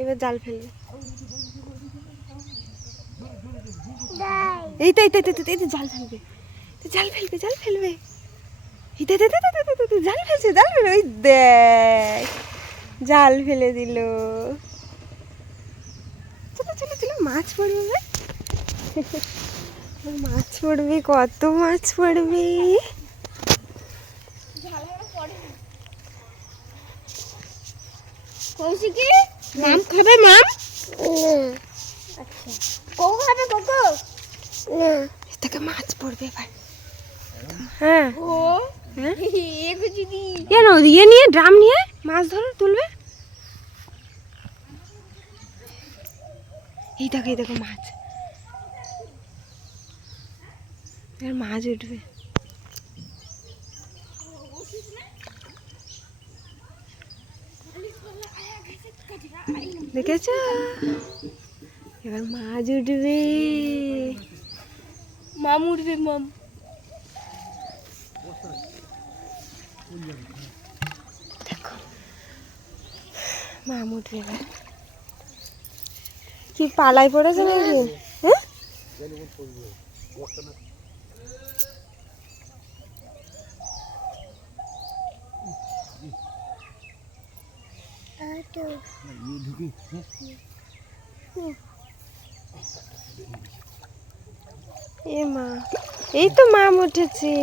এবার জাল ফেলবে। এই তো জাল ফেলবে, জাল ফেলবে, জাল ফেলবে, জাল ফেলছে, জাল ফেলবে। ওই দেখ জাল ফেলে দিল। চলো চলো চলো, মাছ পড়বে ভাই, মাছ পড়বে, কত মাছ পড়বে। কৌশিকি মাম খাবে? মাম আচ্ছা, কোকো খাবে? কোকো না, এটাকে মাছ পড়বে এবার। হ্যাঁ ও কেন ইয়ে নিয়ে, ড্রাম নিয়ে মাছ ধরো, তুলবে। এই দেখো মাছ, এবার মাছ উঠবে। দেখেছ, এবার মাছ উঠবে, মাম উঠবে, মাম। দেখো মাম উঠবে এবার। কি পালাই পড়েছে নাকি? হ্যাঁ এ মা, এই তো মাম উঠেছে,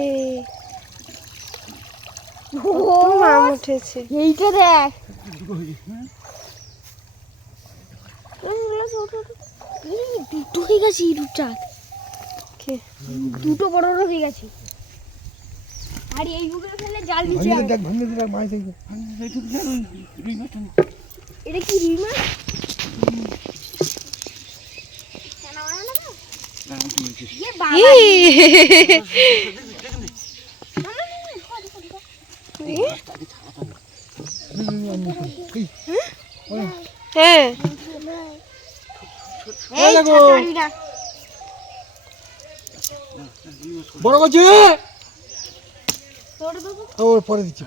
মাম উঠেছে। এইটা দেখ, দুটো হয়ে গেছে, দুটো বড় বড় হয়ে গেছে। আর এইগুলো ফেলে জাল নিচে দেখ, ভাঙে দিলা মাছ। এটা কি রুই মাছ? হ্যাঁ বড় করছে, পরে দিচ্ছি।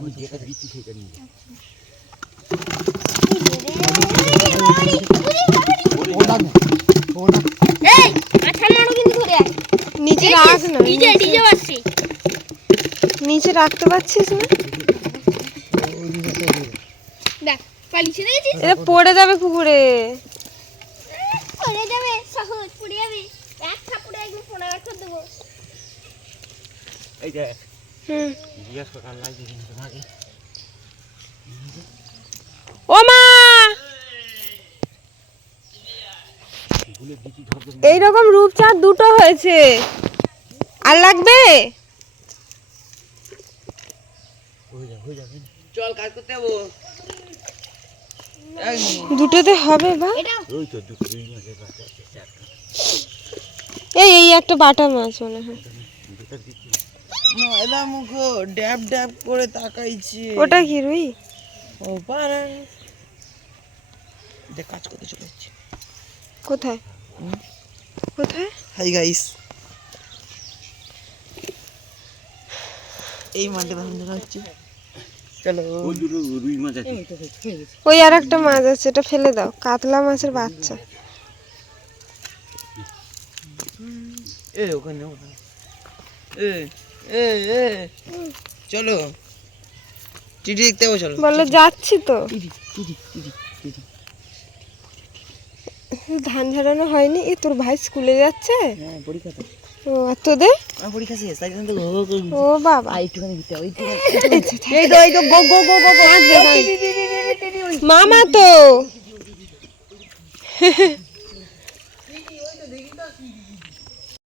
নিচে রাখ না, নিচে রাখতে পারছিস না, এটা পড়ে যাবে পুকুরে, পড়ে যাবে, সহজ পড়ে যাবে। এক থাপড়ে একদম পড়ে রাখতে দেবো। এই যে জিজ্ঞাসা করার লাগবে তোমাকে। ও মা, এইরকম রূপচাঁদ দুটো হয়েছে, আর লাগবে? চল কাজ করতে যাবো, দুটোতে হবে বা। এই একটা বাটা মাছ মনে হয়, ড্যাব ড্যাব করে তাকাইছে। ওটা কি রুই? ও পারে, কাজ করতে চলে যাচ্ছে। কোথায় কোথায়? হাই গাইস, এই মাঠে ধান ধরা হচ্ছে। চলো, রুই মাছ আছে, ওই আর একটা মাছ আছে, এটা ফেলে দাও, কাতলা মাছের বাচ্চা। এ ওখানে চলো, টিটি দেখতে যাবো, চলো। বলো যাচ্ছি তো। ধান ঝাড়ানো হয়নি? এ তোর ভাই স্কুলে যাচ্ছে? হ্যাঁ, পরীক্ষা তো। ও আর তোদের? আমার পরীক্ষা শেষ, তাই জন্য তো ও বাবা, একটুখানি দিতে হবে। এই তো গো গো গো গো, মামা তো